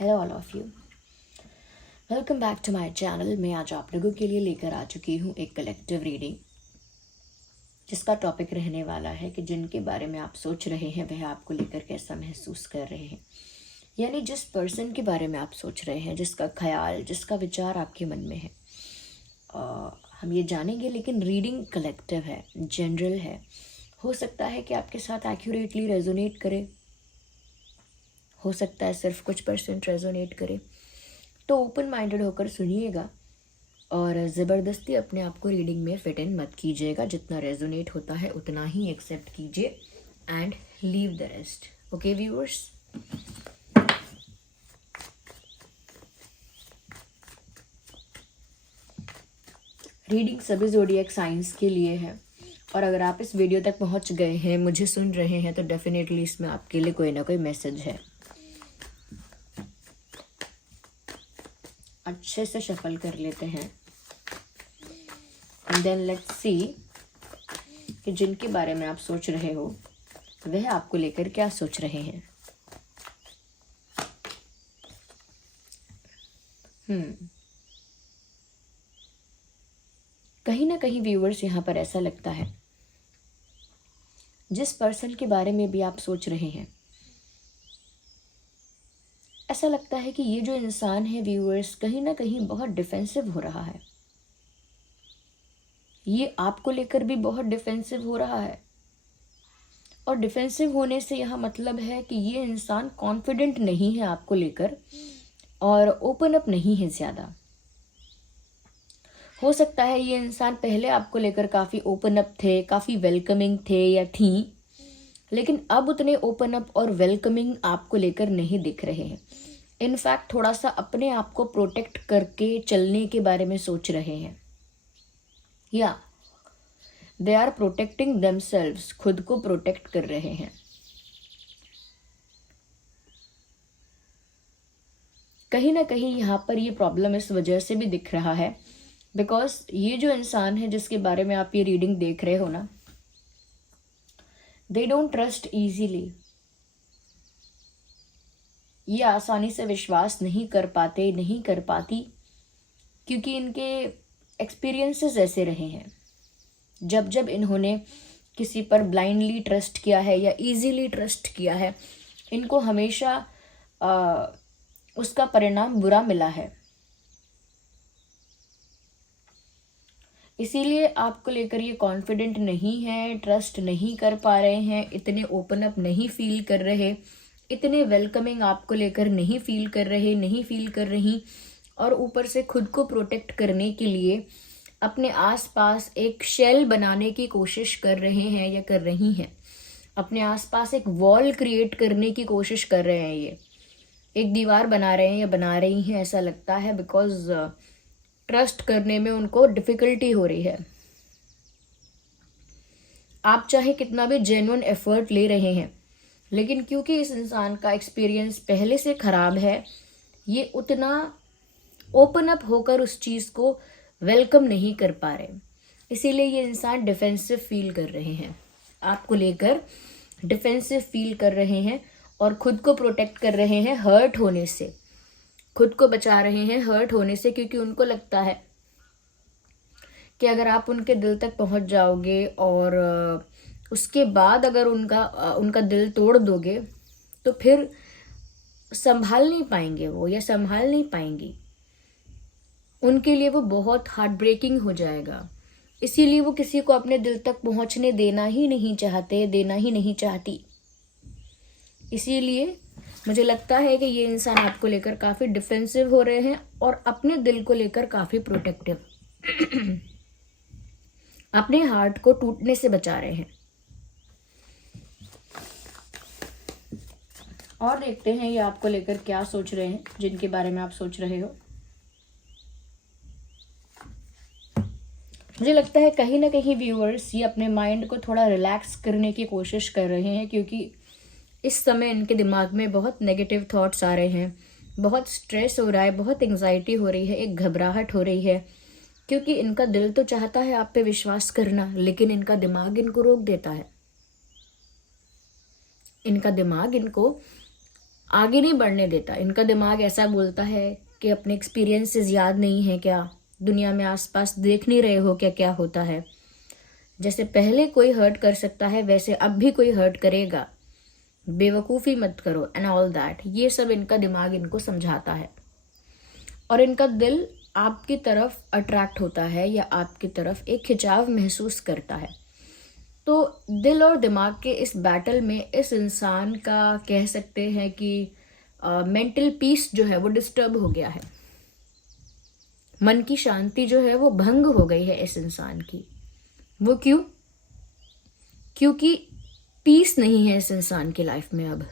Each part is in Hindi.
Hello all of you, welcome back to my channel. मैं आज आप लोगों के लिए लेकर आ चुकी हूँ एक कलेक्टिव रीडिंग, जिसका टॉपिक रहने वाला है कि जिनके बारे में आप सोच रहे हैं वह आपको लेकर कैसा महसूस कर रहे हैं। यानी जिस पर्सन के बारे में आप सोच रहे हैं, जिसका ख्याल, जिसका विचार आपके मन में है, हम ये जानेंगे। लेकिन रीडिंग कलेक्टिव है, जनरल है। हो सकता है कि आपके साथ एक्यूरेटली रेजोनेट करे, हो सकता है सिर्फ कुछ % रेजोनेट करे। तो ओपन माइंडेड होकर सुनिएगा और ज़बरदस्ती अपने आप को रीडिंग में फिट इन मत कीजिएगा। जितना रेजोनेट होता है उतना ही एक्सेप्ट कीजिए and leave the rest. Okay viewers, reading सभी ज़ोडिएक साइंस के लिए है और अगर आप इस वीडियो तक पहुंच गए हैं, मुझे सुन रहे हैं, तो डेफिनेटली इसमें आपके लिए कोई ना कोई मैसेज है। अच्छे से शफल कर लेते हैं एंड देन लेट्स सी कि जिनके बारे में आप सोच रहे हो वह आपको लेकर क्या सोच रहे हैं। कहीं ना कहीं व्यूअर्स, यहाँ पर ऐसा लगता है जिस पर्सन के बारे में भी आप सोच रहे हैं, ऐसा लगता है कि ये जो इंसान है व्यूअर्स, कहीं ना कहीं बहुत डिफेंसिव हो रहा है। ये आपको लेकर भी बहुत डिफेंसिव हो रहा है और डिफेंसिव होने से यह मतलब है कि ये इंसान कॉन्फिडेंट नहीं है आपको लेकर और ओपन अप नहीं है ज़्यादा। हो सकता है ये इंसान पहले आपको लेकर काफ़ी ओपन अप थे, काफ़ी वेलकमिंग थे या थी, लेकिन अब उतने ओपन अप और वेलकमिंग आपको लेकर नहीं दिख रहे हैं। इनफैक्ट थोड़ा सा अपने आप को प्रोटेक्ट करके चलने के बारे में सोच रहे हैं, या दे आर प्रोटेक्टिंग देमसेल्व्स, खुद को प्रोटेक्ट कर रहे हैं। कहीं ना कहीं यहाँ पर ये प्रॉब्लम इस वजह से भी दिख रहा है बिकॉज ये जो इंसान है जिसके बारे में आप ये रीडिंग देख रहे हो ना, दे डोंट ट्रस्ट इजीली। ये आसानी से विश्वास नहीं कर पाते, नहीं कर पाती, क्योंकि इनके एक्सपीरियंसेस ऐसे रहे हैं। जब जब इन्होंने किसी पर ब्लाइंडली ट्रस्ट किया है या इजीली ट्रस्ट किया है, इनको हमेशा उसका परिणाम बुरा मिला है। इसीलिए आपको लेकर ये कॉन्फिडेंट नहीं है, ट्रस्ट नहीं कर पा रहे हैं, इतने ओपन अप नहीं फील कर रहे, इतने वेलकमिंग आपको लेकर नहीं फील कर रहे, नहीं फील कर रही। और ऊपर से खुद को प्रोटेक्ट करने के लिए अपने आसपास एक शेल बनाने की कोशिश कर रहे हैं या कर रही हैं। अपने आसपास एक वॉल क्रिएट करने की कोशिश कर रहे हैं। ये एक दीवार बना रहे हैं या बना रही हैं, ऐसा लगता है, बिकॉज ट्रस्ट करने में उनको डिफिकल्टी हो रही है। आप चाहे कितना भी जेन्युइन एफर्ट ले रहे हैं, लेकिन क्योंकि इस इंसान का एक्सपीरियंस पहले से खराब है, ये उतना ओपन अप होकर उस चीज़ को वेलकम नहीं कर पा रहे। इसीलिए ये इंसान डिफेंसिव फील कर रहे हैं, आपको लेकर डिफेंसिव फील कर रहे हैं और खुद को प्रोटेक्ट कर रहे हैं हर्ट होने से, खुद को बचा रहे हैं हर्ट होने से, क्योंकि उनको लगता है कि अगर आप उनके दिल तक पहुंच जाओगे और उसके बाद अगर उनका दिल तोड़ दोगे तो फिर संभाल नहीं पाएंगे वो, या संभाल नहीं पाएंगी। उनके लिए वो बहुत हार्ट ब्रेकिंग हो जाएगा। इसीलिए वो किसी को अपने दिल तक पहुंचने देना ही नहीं चाहते, देना ही नहीं चाहती। इसीलिए मुझे लगता है कि ये इंसान आपको लेकर काफ़ी डिफेंसिव हो रहे हैं और अपने दिल को लेकर काफ़ी प्रोटेक्टिव, अपने हार्ट को टूटने से बचा रहे हैं। और देखते हैं ये आपको लेकर क्या सोच रहे हैं, जिनके बारे में आप सोच रहे हो। मुझे लगता है कहीं ना कहीं व्यूअर्स, ये अपने माइंड को थोड़ा रिलैक्स करने की कोशिश कर रहे हैं, क्योंकि इस समय इनके दिमाग में बहुत नेगेटिव थॉट्स आ रहे हैं, बहुत स्ट्रेस हो रहा है, बहुत एंग्जाइटी हो रही है, एक घबराहट हो रही है, क्योंकि इनका दिल तो चाहता है आप पे विश्वास करना, लेकिन इनका दिमाग इनको रोक देता है। इनका दिमाग इनको आगे नहीं बढ़ने देता। इनका दिमाग ऐसा बोलता है कि अपने एक्सपीरियंसेस याद नहीं है क्या, दुनिया में आसपास देख नहीं रहे हो क्या क्या होता है, जैसे पहले कोई हर्ट कर सकता है वैसे अब भी कोई हर्ट करेगा, बेवकूफ़ी मत करो एंड ऑल दैट। ये सब इनका दिमाग इनको समझाता है और इनका दिल आपकी तरफ अट्रैक्ट होता है या आपकी तरफ एक खिंचाव महसूस करता है। तो दिल और दिमाग के इस बैटल में इस इंसान का कह सकते हैं कि मेंटल पीस जो है वो डिस्टर्ब हो गया है, मन की शांति जो है वो भंग हो गई है इस इंसान की। वो क्यों? क्योंकि पीस नहीं है इस इंसान की लाइफ में, अब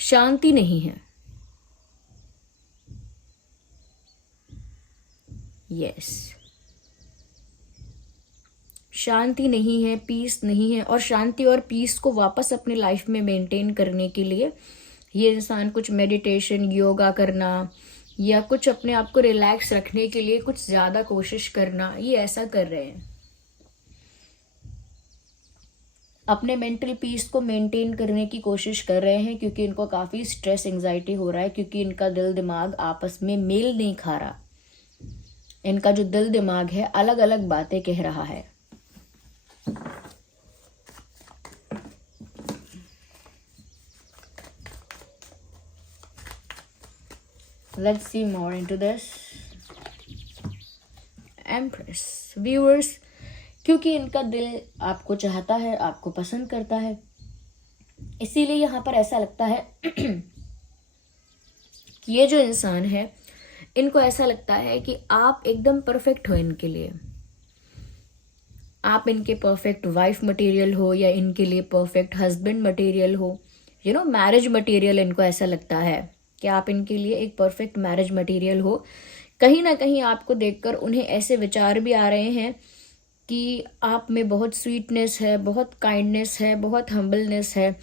शांति नहीं है। यस, शांति नहीं है, पीस नहीं है। और शांति और पीस को वापस अपनी लाइफ में मेंटेन करने के लिए ये इंसान कुछ मेडिटेशन, योगा करना या कुछ अपने आप को रिलैक्स रखने के लिए कुछ ज़्यादा कोशिश करना, ये ऐसा कर रहे हैं। अपने मेंटल पीस को मेंटेन करने की कोशिश कर रहे हैं क्योंकि इनको काफ़ी स्ट्रेस, एंजाइटी हो रहा है, क्योंकि इनका दिल दिमाग आपस में मेल नहीं खा रहा। इनका जो दिल दिमाग है अलग अलग बातें कह रहा है। Let's see more into this. Empress. Viewers, क्योंकि इनका दिल आपको चाहता है, आपको पसंद करता है, इसीलिए यहाँ पर ऐसा लगता है कि ये जो इंसान है, इनको ऐसा लगता है कि आप एकदम परफेक्ट हो इनके लिए। आप इनके परफेक्ट वाइफ मटेरियल हो या इनके लिए परफेक्ट हस्बैंड मटेरियल हो, मैरिज मटेरियल। इनको ऐसा लगता है कि आप इनके लिए एक परफेक्ट मैरिज मटेरियल हो। कहीं ना कहीं आपको देखकर उन्हें ऐसे विचार भी आ रहे हैं कि आप में बहुत स्वीटनेस है, बहुत काइंडनेस है, बहुत हम्बलनेस है,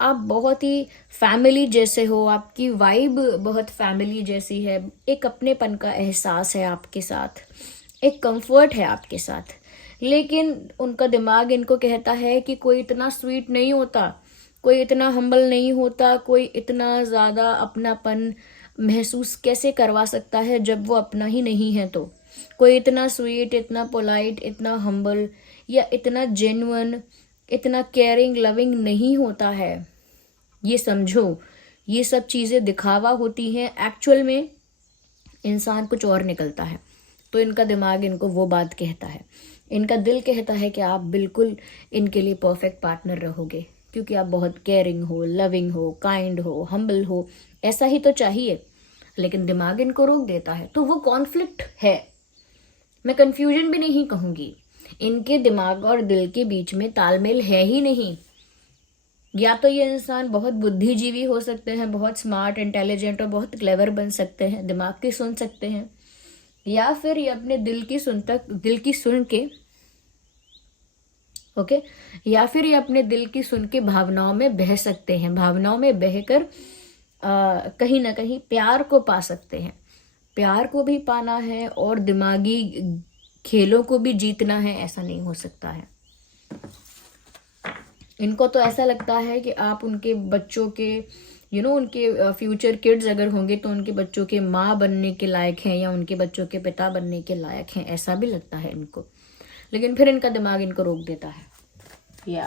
आप बहुत ही फैमिली जैसे हो, आपकी वाइब बहुत फैमिली जैसी है, एक अपनेपन का एहसास है आपके साथ, एक कंफर्ट है आपके साथ। लेकिन उनका दिमाग इनको कहता है कि कोई इतना स्वीट नहीं होता, कोई इतना हम्बल नहीं होता, कोई इतना ज़्यादा अपनापन महसूस कैसे करवा सकता है जब वो अपना ही नहीं है। तो कोई इतना स्वीट, इतना पोलाइट, इतना हम्बल या इतना जेन्युइन, इतना केयरिंग, लविंग नहीं होता है। ये समझो, ये सब चीज़ें दिखावा होती हैं, एक्चुअल में इंसान कुछ और निकलता है। तो इनका दिमाग इनको वो बात कहता है। इनका दिल कहता है कि आप बिल्कुल इनके लिए परफेक्ट पार्टनर रहोगे क्योंकि आप बहुत केयरिंग हो, लविंग हो, काइंड हो, हम्बल हो, ऐसा ही तो चाहिए। लेकिन दिमाग इनको रोक देता है। तो वो कॉन्फ्लिक्ट है, मैं कंफ्यूजन भी नहीं कहूँगी, इनके दिमाग और दिल के बीच में तालमेल है ही नहीं। या तो ये इंसान बहुत बुद्धिजीवी हो सकते हैं, बहुत स्मार्ट, इंटेलिजेंट और बहुत क्लेवर बन सकते हैं, दिमाग की सुन सकते हैं, या फिर ये अपने दिल की सुन के ओके, या फिर ये अपने दिल की सुन के भावनाओं में बह सकते हैं, भावनाओं में बहकर कहीं ना कहीं प्यार को पा सकते हैं। प्यार को भी पाना है और दिमागी खेलों को भी जीतना है, ऐसा नहीं हो सकता है। इनको तो ऐसा लगता है कि आप उनके बच्चों के उनके फ्यूचर किड्स अगर होंगे तो उनके बच्चों के माँ बनने के लायक हैं या उनके बच्चों के पिता बनने के लायक हैं, ऐसा भी लगता है इनको। लेकिन फिर इनका दिमाग इनको रोक देता है। या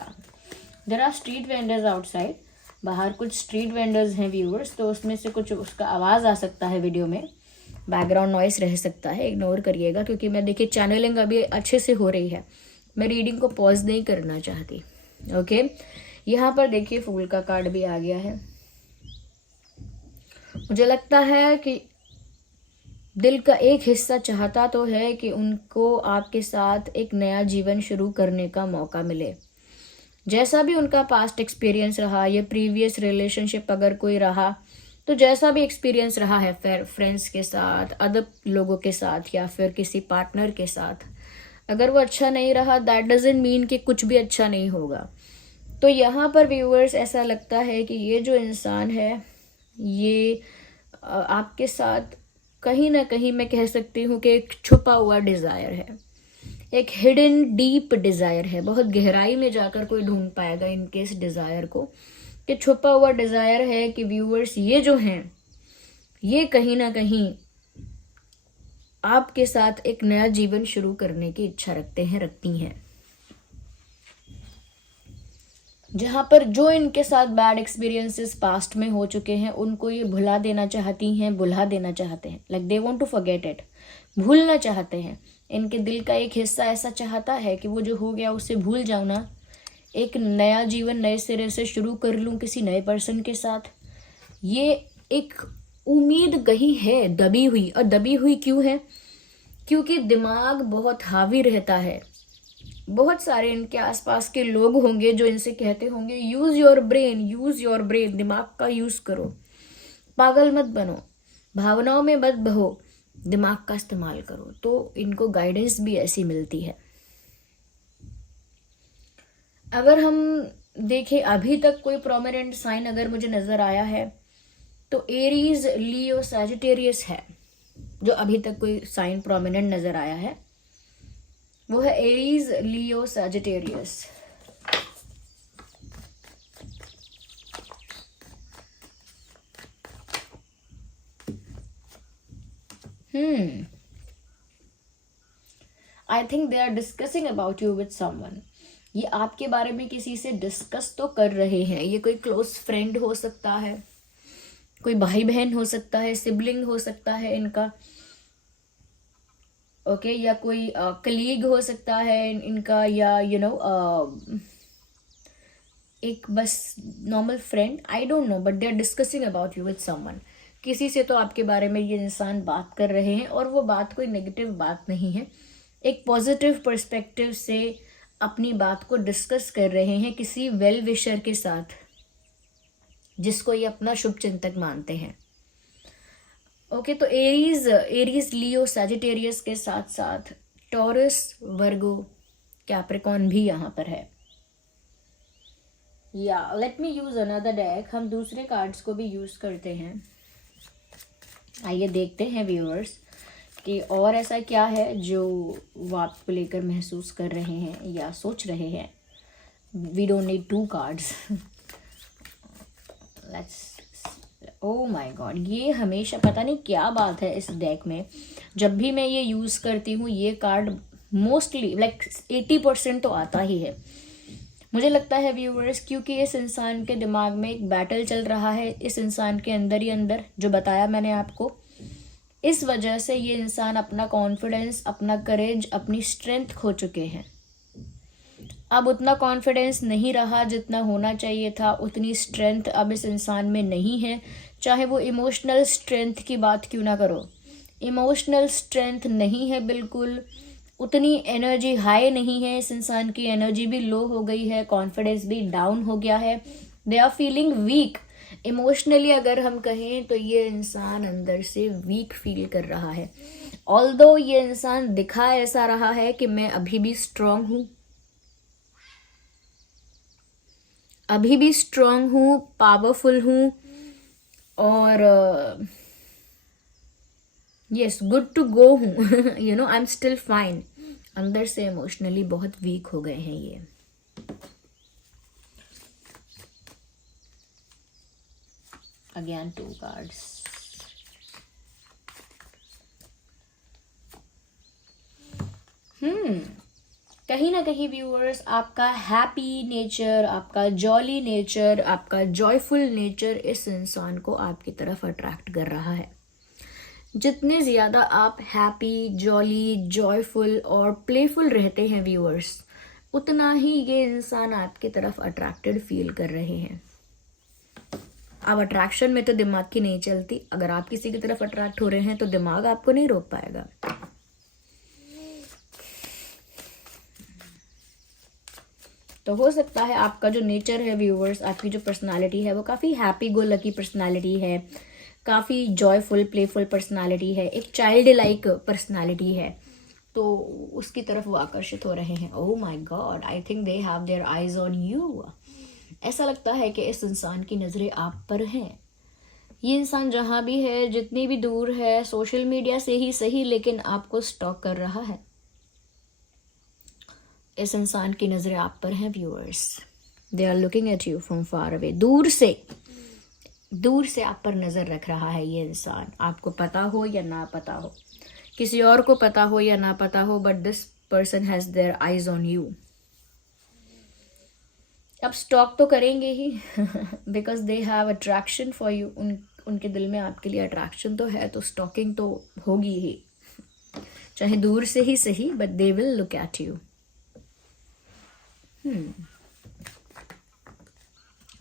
there are street vendors outside, बाहर कुछ स्ट्रीट वेंडर्स हैं व्यूअर्स, तो उसमें से कुछ उसका आवाज़ आ सकता है, वीडियो में बैकग्राउंड नॉइस रह सकता है, इग्नोर करिएगा क्योंकि मैं देखिए चैनलिंग अभी अच्छे से हो रही है, मैं रीडिंग को पॉज नहीं करना चाहती। ओके, यहाँ पर देखिए फूल का कार्ड भी आ गया है। मुझे लगता है कि दिल का एक हिस्सा चाहता तो है कि उनको आपके साथ एक नया जीवन शुरू करने का मौका मिले। जैसा भी उनका पास्ट एक्सपीरियंस रहा, ये प्रीवियस रिलेशनशिप अगर कोई रहा, तो जैसा भी एक्सपीरियंस रहा है फ्रेंड्स के साथ, अदर लोगों के साथ या फिर किसी पार्टनर के साथ, अगर वो अच्छा नहीं रहा, दैट डजंट मीन कि कुछ भी अच्छा नहीं होगा। तो यहाँ पर व्यूअर्स ऐसा लगता है कि ये जो इंसान है, ये आपके साथ कहीं ना कहीं मैं कह सकती हूँ कि एक छुपा हुआ डिज़ायर है, एक हिडन डीप डिज़ायर है। बहुत गहराई में जाकर कोई ढूंढ पाएगा इनके इस डिज़ायर को, कि छुपा हुआ डिजायर है कि व्यूअर्स ये जो हैं ये कहीं ना कहीं आपके साथ एक नया जीवन शुरू करने की इच्छा रखती हैं, जहां पर जो इनके साथ बैड एक्सपीरियंसेस पास्ट में हो चुके हैं उनको ये भुला देना चाहती हैं, भुला देना चाहते हैं, like they want to forget it, भूलना चाहते हैं। इनके दिल का एक हिस्सा ऐसा चाहता है कि वो जो हो गया उसे भूल जाऊं ना, एक नया जीवन नए सिरे से शुरू कर लूं किसी नए पर्सन के साथ। ये एक उम्मीद कहीं है दबी हुई, और दबी हुई क्यों है? क्योंकि दिमाग बहुत हावी रहता है। बहुत सारे इनके आसपास के लोग होंगे जो इनसे कहते होंगे use your brain, use your brain, दिमाग का यूज करो, पागल मत बनो, भावनाओं में मत बहो, दिमाग का इस्तेमाल करो। तो इनको गाइडेंस भी ऐसी मिलती है। अगर हम देखें अभी तक कोई प्रोमिनेंट साइन अगर मुझे नजर आया है तो एरीज, लियो, सैजिटेरियस है। जो अभी तक कोई साइन प्रोमिनेंट नजर आया है वो है Aries, Leo, Sagittarius. I think they are discussing about you with someone. ये आपके बारे में किसी से डिस्कस तो कर रहे हैं। ये कोई क्लोज फ्रेंड हो सकता है, कोई भाई बहन हो सकता है, सिबलिंग हो सकता है इनका, ओके, या कोई कलीग हो सकता है इनका, या एक बस normal friend, I don't know, but they are discussing about you with someone. किसी से तो आपके बारे में ये इंसान बात कर रहे हैं, और वो बात कोई नेगेटिव बात नहीं है, एक पॉजिटिव पर्सपेक्टिव से अपनी बात को डिस्कस कर रहे हैं किसी वेल विशर के साथ जिसको ये अपना शुभ चिंतक मानते हैं। ओके, तो एरीज, लियो, सैजिटेरियस के साथ साथ टॉरस, वर्गो, कैप्रिकॉर्न भी यहाँ पर है। या let me use another deck. हम दूसरे कार्ड्स को भी यूज करते हैं। आइए देखते हैं व्यूअर्स कि और ऐसा क्या है जो वो आपको लेकर महसूस कर रहे हैं या सोच रहे हैं। We don't need 2 cards. Let's, oh my god, ये हमेशा पता नहीं क्या बात है इस डेक में, जब भी मैं ये यूज़ करती हूँ ये कार्ड मोस्टली लाइक 80% तो आता ही है। मुझे लगता है व्यूअर्स क्योंकि इस इंसान के दिमाग में एक बैटल चल रहा है, इस इंसान के अंदर ही अंदर, जो बताया मैंने आपको। इस वजह से ये इंसान अपना कॉन्फिडेंस, अपना करेज, अपनी स्ट्रेंथ खो चुके हैं। अब उतना कॉन्फिडेंस नहीं रहा जितना होना चाहिए था, उतनी स्ट्रेंथ अब इस इंसान में नहीं है। चाहे वो इमोशनल स्ट्रेंथ की बात क्यों ना करो, इमोशनल स्ट्रेंथ नहीं है बिल्कुल, उतनी एनर्जी हाई नहीं है इस इंसान की, एनर्जी भी लो हो गई है, कॉन्फिडेंस भी डाउन हो गया है। They are feeling weak emotionally. अगर हम कहें तो ये इंसान अंदर से वीक फील कर रहा है। ऑल्दो ये इंसान दिखा ऐसा रहा है कि मैं अभी भी स्ट्रांग हूँ, अभी भी स्ट्रांग हूँ, पावरफुल हूँ, और यस, गुड टू गो हूँ। I am still fine. अंदर से इमोशनली बहुत वीक हो गए हैं ये। Again 2 cards. कहीं ना कहीं व्यूअर्स आपका हैप्पी नेचर, आपका जॉली नेचर, आपका जॉयफुल नेचर इस इंसान को आपकी तरफ अट्रैक्ट कर रहा है। जितने ज़्यादा आप हैप्पी, जॉली, जॉयफुल और प्लेफुल रहते हैं व्यूअर्स, उतना ही ये इंसान आपकी तरफ अट्रैक्टेड फील कर रहे हैं। अब अट्रैक्शन में तो दिमाग की नहीं चलती। अगर आप किसी की तरफ अट्रैक्ट हो रहे हैं तो दिमाग आपको नहीं रोक पाएगा। तो हो सकता है आपका जो नेचर है व्यूअर्स, आपकी जो पर्सनालिटी है वो काफ़ी हैप्पी गो लकी पर्सनालिटी है, काफ़ी जॉयफुल, प्लेफुल पर्सनालिटी है, एक चाइल्ड लाइक पर्सनालिटी है, तो उसकी तरफ वो आकर्षित हो रहे हैं। Oh my God, I think they have their eyes on you. ऐसा लगता है कि इस इंसान की नज़रें आप पर हैं। ये इंसान जहाँ भी है, जितनी भी दूर है, सोशल मीडिया से ही सही, लेकिन आपको स्टॉक कर रहा है। इस इंसान की नज़रें आप पर हैं viewers. They are looking at you from far away. दूर से आप पर नज़र रख रहा है ये इंसान, आपको पता हो या ना पता हो, किसी और को पता हो या ना पता हो, but this person has their eyes on you. अब स्टॉक तो करेंगे ही because they have attraction for you. उनके दिल में आपके लिए अट्रैक्शन तो है, तो स्टॉकिंग तो होगी ही, चाहे दूर से ही सही, but they will look at you.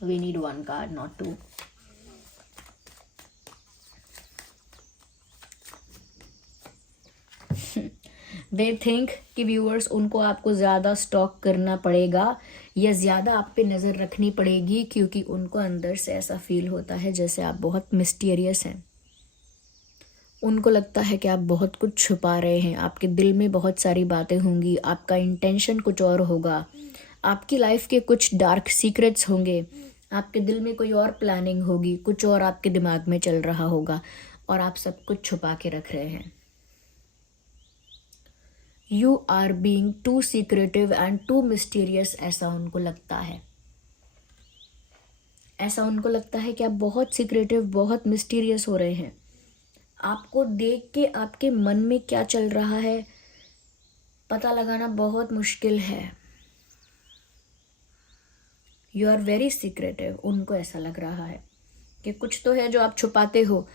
We need one card, not two. They think कि व्यूअर्स, उनको आपको ज़्यादा स्टॉक करना पड़ेगा या ज़्यादा आप पे नज़र रखनी पड़ेगी, क्योंकि उनको अंदर से ऐसा फील होता है जैसे आप बहुत मिस्टीरियस हैं। उनको लगता है कि आप बहुत कुछ छुपा रहे हैं, आपके दिल में बहुत सारी बातें होंगी, आपका इंटेंशन कुछ और होगा, आपकी लाइफ के कुछ डार्क सीक्रेट्स होंगे, आपके दिल में कोई और प्लानिंग होगी, कुछ और आपके दिमाग में चल रहा होगा, और आप सब कुछ छुपा के रख रहे हैं। You are being too secretive and too mysterious, ऐसा उनको लगता है। ऐसा उनको लगता है कि आप बहुत सीक्रेटिव, बहुत मिस्टीरियस हो रहे हैं। आपको देख के आपके मन में क्या चल रहा है पता लगाना बहुत मुश्किल है। यू आर वेरी सीक्रेटिव, उनको ऐसा लग रहा है कि कुछ तो है जो आप छुपाते हो,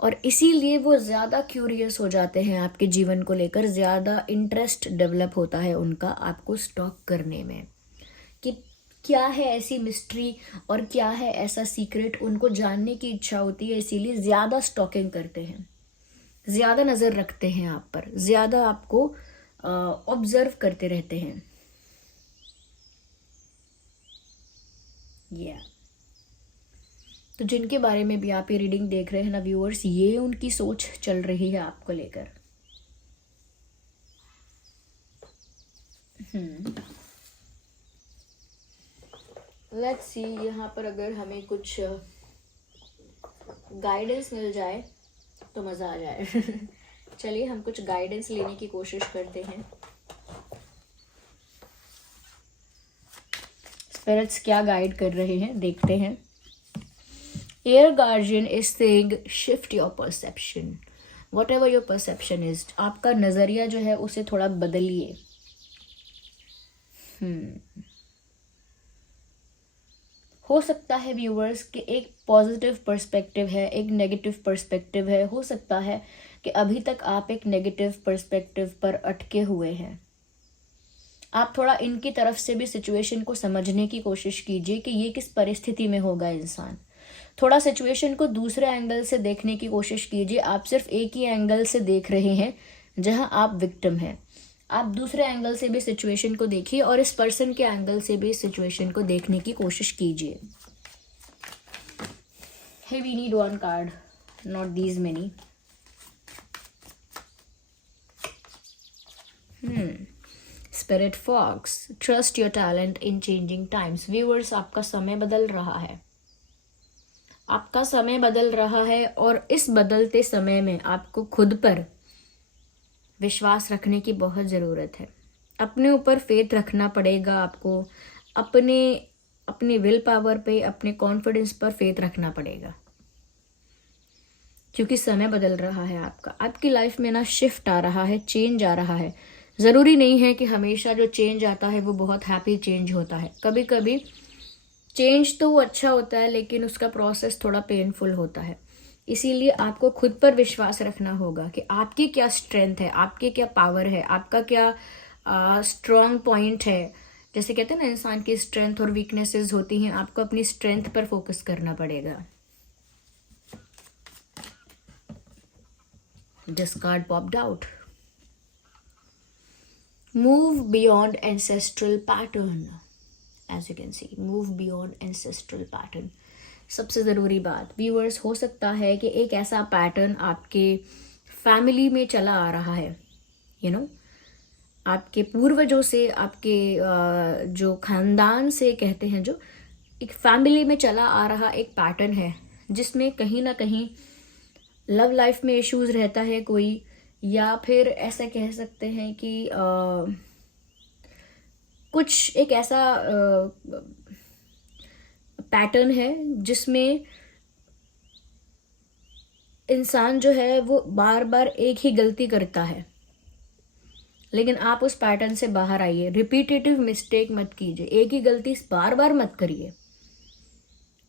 और इसीलिए वो ज़्यादा क्यूरियस हो जाते हैं आपके जीवन को लेकर, ज़्यादा इंटरेस्ट डेवलप होता है उनका आपको स्टॉक करने में, कि क्या है ऐसी मिस्ट्री और क्या है ऐसा सीक्रेट, उनको जानने की इच्छा होती है, इसीलिए ज़्यादा स्टॉकिंग करते हैं, ज़्यादा नज़र रखते हैं आप पर, ज़्यादा आपको ऑब्जर्व करते रहते हैं। तो जिनके बारे में भी आप ये रीडिंग देख रहे हैं ना व्यूअर्स, ये उनकी सोच चल रही है आपको लेकर। लेट्स सी, यहाँ पर अगर हमें कुछ गाइडेंस मिल जाए तो मज़ा आ जाए। चलिए हम कुछ गाइडेंस लेने की कोशिश करते हैं। स्पिरिट्स क्या गाइड कर रहे हैं देखते हैं। Air guardian is saying shift your perception, what ever your perception is, आपका नज़रिया जो है उसे थोड़ा बदलिए। हो सकता है व्यूअर्स कि एक पॉजिटिव पर्सपेक्टिव है, एक नेगेटिव पर्सपेक्टिव है। हो सकता है कि अभी तक आप एक नेगेटिव पर्सपेक्टिव पर अटके हुए हैं। आप थोड़ा इनकी तरफ से भी सिचुएशन को समझने की कोशिश कीजिए कि ये किस परिस्थिति में होगा इंसान। थोड़ा सिचुएशन को दूसरे एंगल से देखने की कोशिश कीजिए। आप सिर्फ एक ही एंगल से देख रहे हैं जहां आप विक्टिम हैं। आप दूसरे एंगल से भी सिचुएशन को देखिए और इस पर्सन के एंगल से भी सिचुएशन को देखने की कोशिश कीजिए। Hey, we need one card, not these many. Spirit Fox, trust your talent in changing times. Viewers, आपका समय बदल रहा है, आपका समय बदल रहा है, और इस बदलते समय में आपको खुद पर विश्वास रखने की बहुत ज़रूरत है। अपने ऊपर फेथ रखना पड़ेगा आपको, अपने विल पावर पे, अपने कॉन्फिडेंस पर फेथ रखना पड़ेगा, क्योंकि समय बदल रहा है आपका। आपकी लाइफ में ना शिफ्ट आ रहा है, चेंज आ रहा है। ज़रूरी नहीं है कि हमेशा जो चेंज आता है वो बहुत हैप्पी चेंज होता है। कभी कभी चेंज तो वो अच्छा होता है, लेकिन उसका प्रोसेस थोड़ा पेनफुल होता है। इसीलिए आपको खुद पर विश्वास रखना होगा कि आपकी क्या स्ट्रेंथ है, आपके क्या पावर है, आपका क्या स्ट्रॉन्ग पॉइंट है। जैसे कहते हैं ना, इंसान की स्ट्रेंथ और वीकनेसेस होती हैं। आपको अपनी स्ट्रेंथ पर फोकस करना पड़ेगा। This card popped out. Move beyond ancestral pattern. As you can see, move beyond ancestral pattern. सबसे ज़रूरी बात व्यूअर्स, हो सकता है कि एक ऐसा पैटर्न आपके फैमिली में चला आ रहा है, यू नो, आपके पूर्वजों से, आपके जो खानदान से कहते हैं, जो एक फैमिली में चला आ रहा एक पैटर्न है, जिसमें कहीं ना कहीं लव लाइफ में इश्यूज रहता है कोई, या फिर ऐसा कह सकते हैं कि कुछ एक ऐसा पैटर्न है जिसमें इंसान जो है वो बार बार एक ही गलती करता है, लेकिन आप उस पैटर्न से बाहर आइए। रिपीटेटिव मिस्टेक मत कीजिए, एक ही गलती बार बार मत करिए।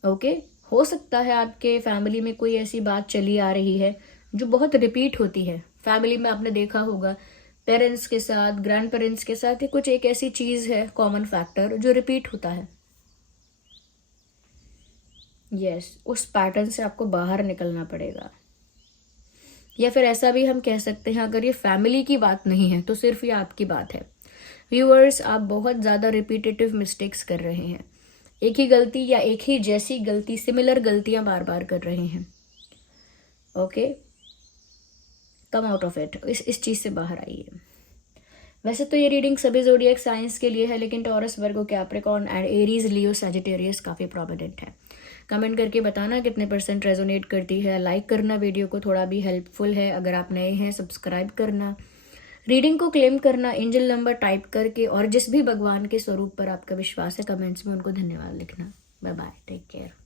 ओके, हो सकता है आपके फैमिली में कोई ऐसी बात चली आ रही है जो बहुत रिपीट होती है। फैमिली में आपने देखा होगा पेरेंट्स के साथ, ग्रैंड पेरेंट्स के साथ, ये कुछ एक ऐसी चीज है, कॉमन फैक्टर जो रिपीट होता है। यस, उस पैटर्न से आपको बाहर निकलना पड़ेगा। या फिर ऐसा भी हम कह सकते हैं, अगर ये फैमिली की बात नहीं है तो सिर्फ ये आपकी बात है। व्यूअर्स, आप बहुत ज़्यादा रिपीटेटिव मिस्टेक्स कर रहे हैं, एक ही गलती या एक ही जैसी गलती, सिमिलर गलतियां बार बार कर रहे हैं। Okay, come out of it, इस चीज़ से बाहर आइए। वैसे तो ये रीडिंग सभी ज़ोडिएक साइंस के लिए है, लेकिन taurus, Virgo, Capricorn and Aries, Leo, Sagittarius काफ़ी प्रोमिनेंट है। कमेंट करके बताना कितने % रेजोनेट करती है। लाइक करना वीडियो को, थोड़ा भी हेल्पफुल है। अगर आप नए हैं सब्सक्राइब करना। रीडिंग को क्लेम करना एंजल नंबर टाइप करके, और जिस भी भगवान के स्वरूप पर आपका विश्वास है कमेंट्स में उनको धन्यवाद लिखना। Bye bye, take care.